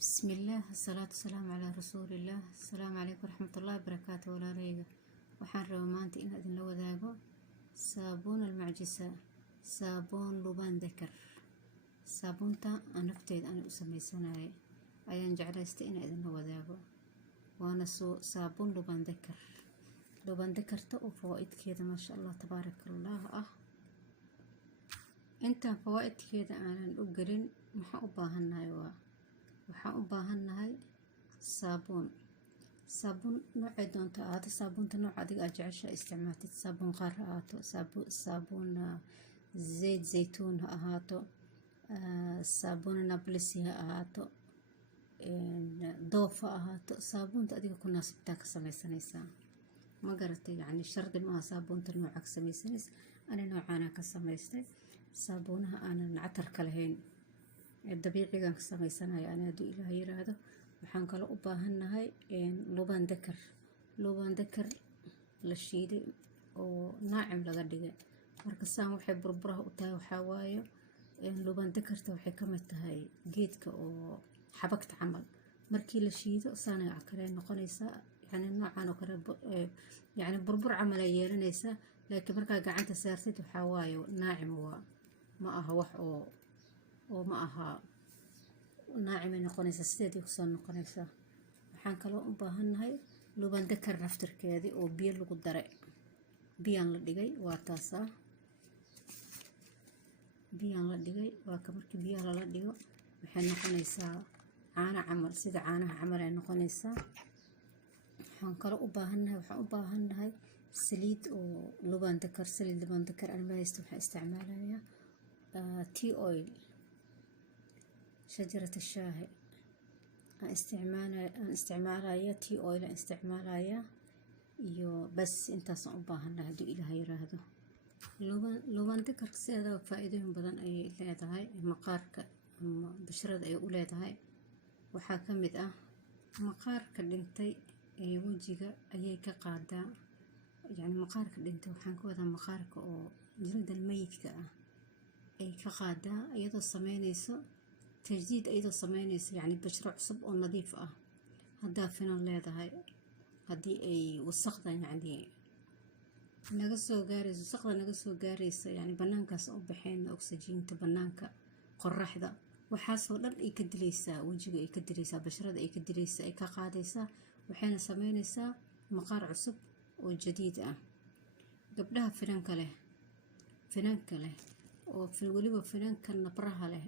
بسم الله الصلاة والسلام على رسول الله. السلام عليكم ورحمة الله وبركاته. ولا ريقة waxaan rabaa maanta in idin la wadaago saabuun almacjisa, saabuun lubaan dakar. Saabuunta aan nafteeda aan u samaysanay ayaan jeclaystay in idin la wadaago. waana saabuun lubaan dakar. lubaan dakarta oo fawaa'idkeeda maasha Allah tabaarakallah ah. intaan fawaa'idkeeda aanan u gelin maxaa u baahannahay waxaan u baahannahay saabuun noocay doonto ahaata. saabuunta nooc adiga aad jecesha isticmaatid. saabuun qaar ha ahaato, saabuun zayd zaytuun ha ahaato, saabuun nablisi ha ahaato, doof ha ahaato. saabuunta adiga ku naasibtaa ka samaysanaysaa, ma garatay? yacni shardi maaha saabuunta nooca ka samaysanaysa. ani noocaana ka samaystay. saabuunaha aanan catarka lahayn ee dabiicigan ka samaysanaya ani hadduu ilaah yiraahdo. waxaan kale u baahannahay lubaan dakar la shiiday oo naacim laga dhigay. marka saan waxay burburaha u tahay waxaa waayo lubaan dakarta waxay ka mid tahay geedka oo xabagta camal. markii la shiido saanay kale noqonaysaa, yani noocan oo kale yani burbur camal ay yeelanaysaa. laakiin markaa gacanta saartid waxaa waayo naacim ma aha wax oo ma aha naacim ay noqonaysaa, sideedii kusoo noqonaysaa. waxaan kaloo u baahannahay lubaan dakar naftirkeedii oo biyo lagu daray, biyaan la dhigay. waa taasaa biyaan la dhigay. waa ka markii biyaha lala dhigo waxay noqonaysaa caano camal, sida caanaha camal ay noqonaysaa. waxaan kaloo u baahannahay saliid oo lubaan dakar. saliid lubaan dakar aan mahaysto waxaan isticmaalayaa tea oil, shajarat ashaahi aan isticmaalaya tea oil aan isticmaalaya iyo bas. intaasaan u baahannahay hadduu ilaah yiraahdo. lubaan dakarka sideedaba faa'iidooyin badan ayay leedahay maqaarka ama basharada ay u leedahay. waxaa ka mid ah maqaarka dhintay ee wejiga ayay ka qaadaa. yani maqaarka dhintay waxaan ka wadaa maqaarka oo jildan mayidka ah ay ka qaadaa iyadoo sameynayso tajdiid, iyadoo sameynayso yani basharo cusub oo nadiif ah. haddaa finan leedahay, haddii ay wasaqda yani naga soo gaarayso, wasaqda naga soo gaaraysa yani banaankaas u baxeen, oksijiinta banaanka, qoraxda, waxaasoo dhan ay ka dilaysaa wejiga, ay ka dilaysaa basharada, ay ka dilaysaa, ay ka qaadaysaa. waxayna sameynaysaa maqaar cusub oo jadiid ah. gabdhaha finanka leh oo weliba finanka nabraha leh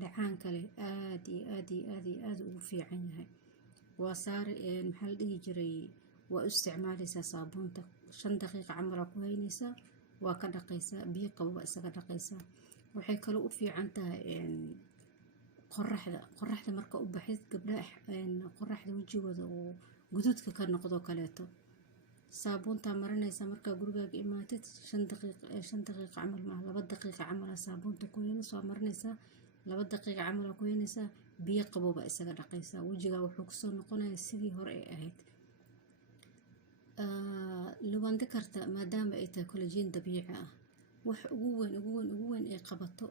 dhacaanka leh aad iyo aad ugu fiican yahay. waa saar maxaa la dhihi jiray, waa u isticmaalaysaa saabuunta 5 daqiiqo camal ku haynaysaa, waa ka dhaqaysaa, biyo qabo isaga dhaqaysaa. waxay kaloo u fiican tahay qoraxda marka u baxid gabdhaha qoraxda wejigooda oo guduudka ka noqdo kaleeto. saabuunta marinaysa markaa gurigaaga imaatid 5 daqiiqo camal ma 2 daqiiqo camal saabuunta ku haynaysaa, waa marinaysaa 2 daqiiqo camal ku haynaysaa, biyo qabowba isaga dhaqaysaa. wejiga wuxuu kusoo noqonayaa sidii hore ay ahayd. lubaan dakarta maadaama ay tahay collagen dabiici ah, wax ugu weyn ay qabato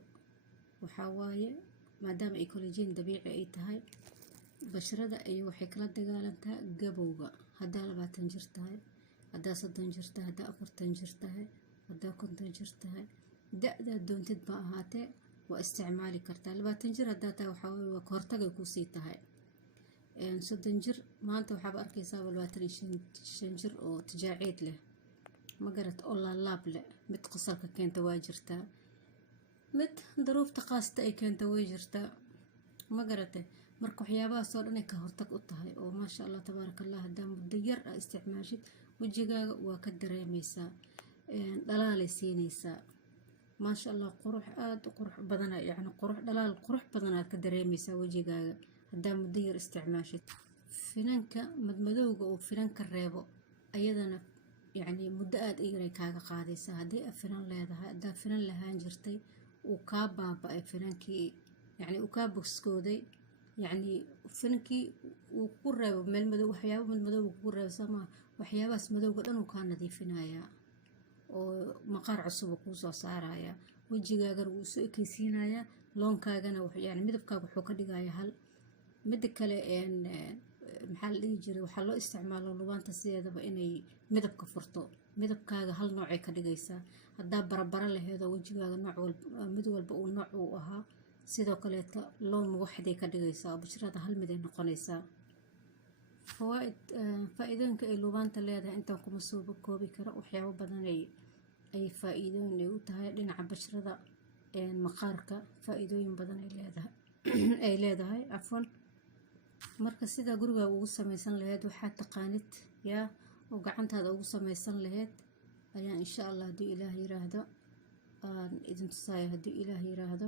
waxaa waaye maadaama ay collagen dabiici ay tahay, basharada ay waxay kala dagaalantaa gabowga. haddaa 20 jir tahay, haddaa 30 jir tahay, haddaa 40 jir tahay, haddaa 50 jir tahay, da'daa doontid ba ahaatee waa isticmaali kartaa. 20 jir haddaa tahay waxaa waaye waa kahortagay kusii tahay. 30 jir maanta waxaaba arkaysaa 25 jir oo tijaaceed leh, ma garat, oo laalaab leh. mid qosalka keenta waa jirtaa, mid daruufta qaasta ay keenta way jirtaa, ma garatay? marka waxyaabahaasoo dhan ay ka hortag u tahay oo maasha Allah tabaarakallah. haddaa muddo yar ah isticmaashid wejigaaga waa ka dareemaysaa, dhalaalay siinaysaa maasha Allah. qurux aad u qurux badan, yani dhalaal qurux badan aad ka dareemaysaa wejigaaga haddaa muddo yar isticmaashid. finanka madmadowga oo finanka reebo ayadana yani muddo aad yaray kaaga qaadaysaa. haddii aad finan leedahay, haddaa finan lahaan jirtay uu kaa baaba'ay finankii, yani uu kaa bogskooday, yani finankii uu ku reebo meel madow, waxyaabo madmadowga kugu reebo sama, waxyaabahaas madowga dhan uu kaa nadiifinayaa oo maqaar cusub kuu soo saaraya. wejigaagana wuu soo ekaysiinayaa, loonkaagana yani midabkaaga wuxuu ka dhigayaa hal midda kale maxaa la dhihi jiray, waxaa loo isticmaalo lubaanta sideedaba inay midabka furto. midabkaaga hal noocay ka dhigaysaa. haddaa barabara laheedoo wejigaaga nooc walba mid walba uu nooc uu ahaa, sidoo kaleeta loon waxday ka dhigaysaa oo basharada hal mid ay noqonaysaa. faa'iidooyinka ay lubaanta leedahay intaan kuma soo koobi karo. waxyaabo badan ay faa'iidooyin ay u tahay dhinaca basharada, maqaarka faa'iidooyin badan ay leedahay cafwan. marka sidaa gurigaa ugu samaysan laheyd waxaa taqaanid yaa oo gacantaada ugu samaysan laheyd ayaan insha allah haddii ilaah yiraahdo aan idin tusaaya haddii ilaah yiraahdo.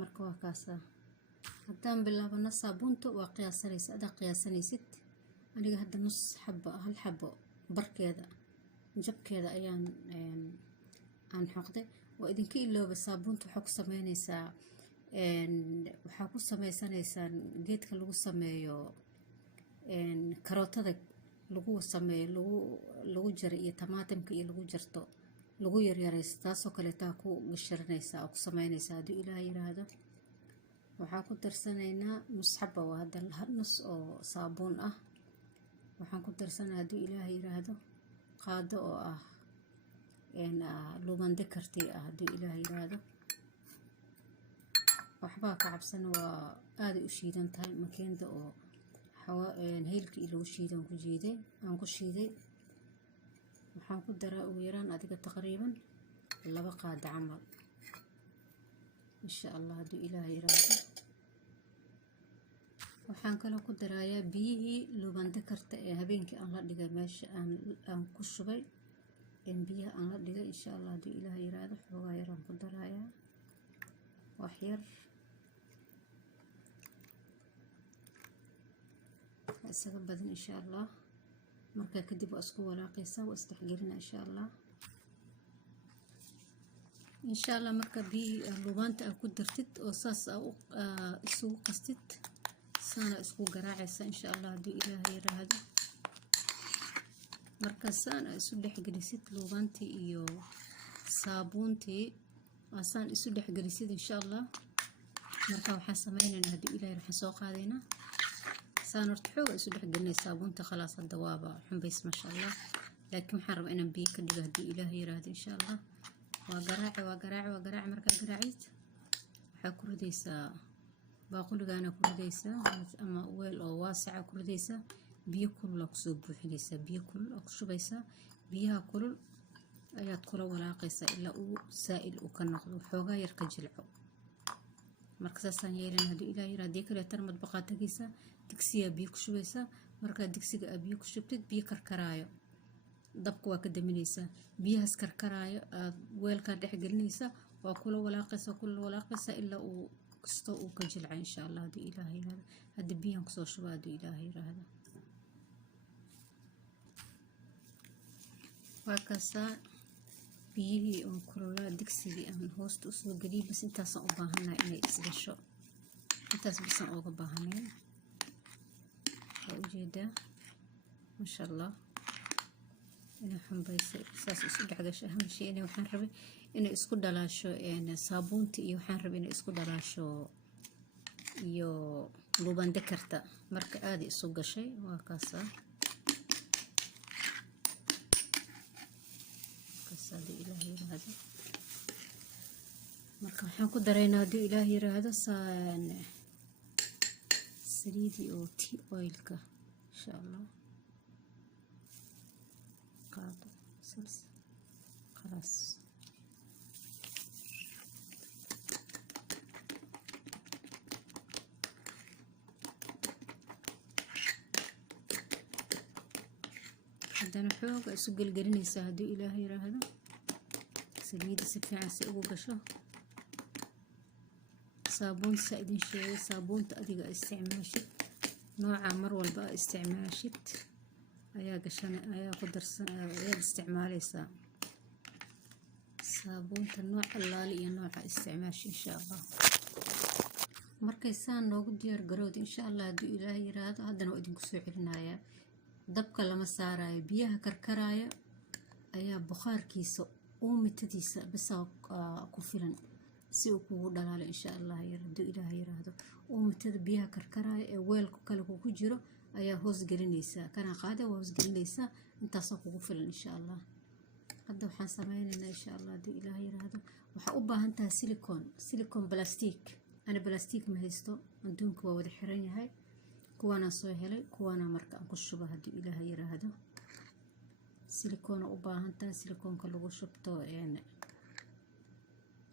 marka waa kaasaa. haddaan bilaabana saabuunta waa qiyaasanaysa, adaa qiyaasanaysid. aniga hadda nus xabo hal xabo barkeeda jabkeeda ayaan aan xoqday. waa idinka ilooba saabuunta waxaa ku sameynaysaa waxaa ku sameysanaysaan geedka lagu sameeyo karootada lagu sameeyo lagu jaro iyo tamaatimka iyo lagu jarto lagu yaryaraysto, taasoo kale taa ku gasharanaysaa oo ku sameynaysaa haddii ilaah yiraahdo. waxaa ku darsanaynaa nus xabo, waa hadda nus oo saabuun ah. waxaan ku darsanaa haddii ilaah yiraahdo qaado oo ah lubande karti ah haddii ilaah yiraahdo. waxbaa ka cabsan, waa aaday u shiidan tahay makiinada oo heylkii lagu shiidan aan ku shiiday. waxaan ku daraa ugu yaraan adiga taqriiban 2 qaado camal insha allah haddii ilaah yiraahdo. waxaan kaloo ku darayaa biyihii lubande karta ee habeenkii aan la dhigay meesha aan ku shubay biyaha aan la dhigay insha allah haddii ilaah yiraahdo. xoogaa yaraan ku darayaa wax yar, isaga badan insha allah. markaa kadib waa isku walaaqaysaa, waa isdhexgelina insha allah. marka biyihii lubaanta aad ku dartid oo saas isugu qastid, saana isku garaacaysa insha allah haddii ilaah yiraahdo. marka saan isu dhexgelisid lubaantii iyo saabuuntii, saan isu dhexgelisid insha allah. marka waxaan sameynaynaa haddii ilaah waxaan soo qaadaynaa saan horta xooga isu dhexgelinay saabuunta. khalaas hadda waaba xumbays masha allah. laakiin waxaan rabaa inaan biyo ka dhigo haddii ilaah yiraahdo insha allah. waa garaaci markaa garaacid waxaa ku ridaysaa baaquligaana ku ridaysaa ama weel oo waasica ku ridaysaa. biyo kulul kusoo buuxinaysaa, biyo kulul ku shubaysaa. biyaha kulul ayaad kula walaaqaysaa ilaa uu saa'il uu ka noqdo, xoogaa yar ka jilco. marka saasaan yeelana haddii ilaah yiraahdo. haddii kale tan madbaqaad tagaysaa, digsiyaa biyo ku shubaysaa. markaa digsiga aad biyo ku shubtid, biyo karkaraayo dabka waa ka daminaysaa. biyahaas karkaraayo aad weelkaa dhex gelinaysaa, waa kula walaaqaysaa ilaa uu kastoo uu ka jilca insha allah haddii ilaah yiraahdo. hadda biyahan kusoo shuba haddii ilaah yiraahdo. waa kaasaa biyihii oo kululaa digsigii aan hoosta usoo geliyay. bas intaasaan u baahanahay inay isgasho, intaas basan ooga baahanay. waa ujeedaa masha allah inay xumbaysay saas isu dhexgasho. aham shay inay waxaan rabay inay isku dhalaasho saabuunta iyo waxaan rabay inay isku dhalaasho iyo lubande karta. marka aada isu gashay. waa kaasaa haddii ilaah yiraahdo. marka waxaan ku daraynaa haddii ilaah yiraahdo saliidii oo tea oilka insha allah. qaado khalaas. haddana xooga isu gelgelinaysaa haddii ilaah yiraahdo. saliida si fiican si ugu gasho. saabuunta saa idin sheegay, saabuunta adiga isticmaashid nooca mar walba isticmaashid ayaa gashan ayaa ku darsan ayaad isticmaalaysaa. saabuunta nooc allaali iyo nooca isticmaash insha allah. markay saan noogu diyaar garowda insha allah haddii ilaah yiraahdo. haddana waa idinku soo celinayaa. dabka lama saarayo, biyaha karkaraya ayaa bukhaarkiisa uumitadiisa bisa ku filan si uu kugu dhalaalo insha allah. haddii hadduu ilaahay yiraahdo. Uumitada biyaha karkaraya ee weelka kale ku jiro ayaa hoos gelinaysaa, kana qaada waa hoos gelinaysaa, intaasoo kugu filan insha allah. hadda waxaan sameynaynaa insha allah hadduu ilaahay yiraahdo. waxaa u baahan tahay silicon plastic. ana plastic ma haysto, adduunka waa wada xiran yahay. kuwaana soo helay, kuwaana marka aan ku shuba hadduu ilaahay yiraahdo. silicon u baahan tahay, siliconka lagu shubto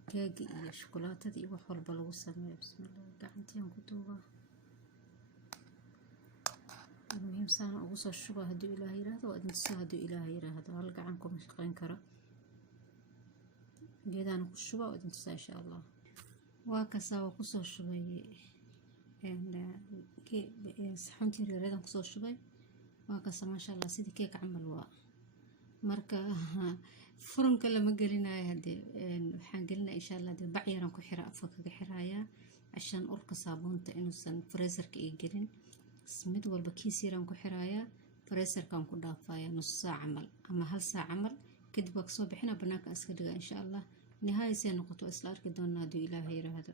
keega iyo shukulaatada iyo wax walba lagu sameeyo. bismillah, gacantiyan ku duubaa. المهم سانا ugu soo shuba hadduu ilaahay yiraahdo. waa idin tusaa hadduu ilaahay yiraahdo. hal gacan kuma shaqeyn karo. geedaan ku shuba waa idin tusaa insha allah. waa kasaa waa kusoo shubay saxantii reeradaan kusoo shubay. waa kasa maasha allah sidii keeg camal waa. marka furunka lama gelinayo hadee. waxaan gelinaa insha allah dee bac yaraan ku xira, afka kaga xirayaa cashaan urka saabuunta inuusan freezerka ay gelin. mid walba kiis yaraan ku xirayaa, freezerkaan ku dhaafayaa nus saac camal ama hal saac camal. kadib waa kasoo bixinaa, banaanka iska dhigaa insha allah. nihaayasee noqoto isla arki doonaa hadduu ilaahay yiraahdo.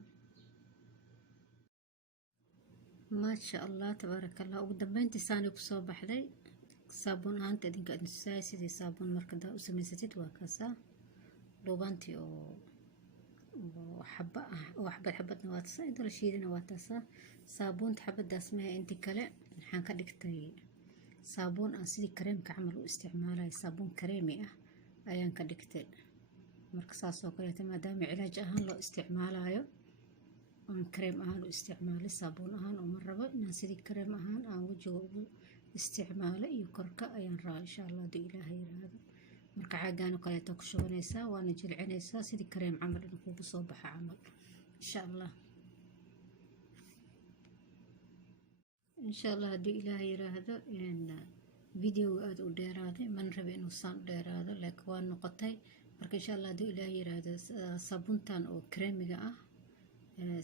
maasha allah tabaaraka allah. ugu dambeyntii saani kusoo baxday. saabuun ahaanta idinka idin tusaaya sidii saabuun marka u samaysatid. waa kaasaa dhuubaantii oo xabba ah, oo xabadna waa taasaa, inta la shiidina waa taasaa. saabuunta xabadaas maha, inti kale waxaan ka dhigtay saabuun aan sidii kareemka camal u isticmaalayo. saabuun kareemi ah ayaan ka dhigtay. marka saasoo kaleeta maadaama cilaaj ahaan loo isticmaalayo, aan kareem ahaan u isticmaalay, saabuun ahaan uma rabo inaan sidii kareem ahaan aan wajiga ugu isticmaalo iyo korka ayaan rabaa insha allah hadduu ilaahay yiraahdo. marka caagaan kaleeto ku shubanaysaa, waana jilcinaysaa sidii kareem camal inuu kugu soo baxa camal insha allah. insha allah hadduu ilaahay yiraahdo. video aad u dheeraaday, man rabi inuu saan dheeraado, laakiin waa noqotay. marka insha allah hadduu ilaahay yiraahdo saabuuntan oo kareemiga ah,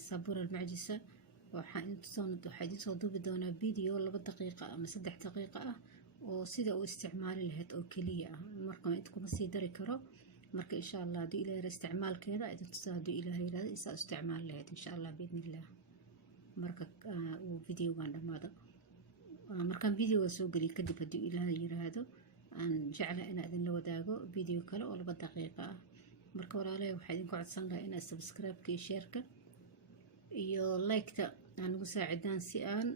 saabuun almacjisa, waxaan idin soo duubi doonaa video 2 daqiiqo ama 3 daqiiqo ah oo sida uu isticmaali lahayd oo keliya ah. marka inta kuma sii dari karo. marka insha allah hadduu ilaahay isticmaalkeeda idin tusaa hadduu ilaahay yiraahdo isaa isticmaali lahayd insha allah biidnillah. marka uu videogan dhamaado, markaan videoga soo geliyo kadib hadduu ilaahay yiraahdo, aan jeclahay inaan idinla wadaago video kale oo 2 daqiiqo ah. marka walaalahay waxaa idinku codsan lahaa inaad subscribe-ka iyo share-ka iyo like-ta aan ugu saacidaan si aan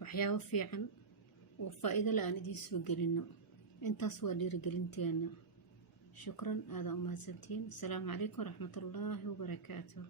waxyaabo fiican oo faa'iido leh aan idiin soo gelino. intaas waa dhiirigelinteena. shukran, aad u mahadsantiin. assalaamu calaykum waraxmatullaahi wabarakaatuh.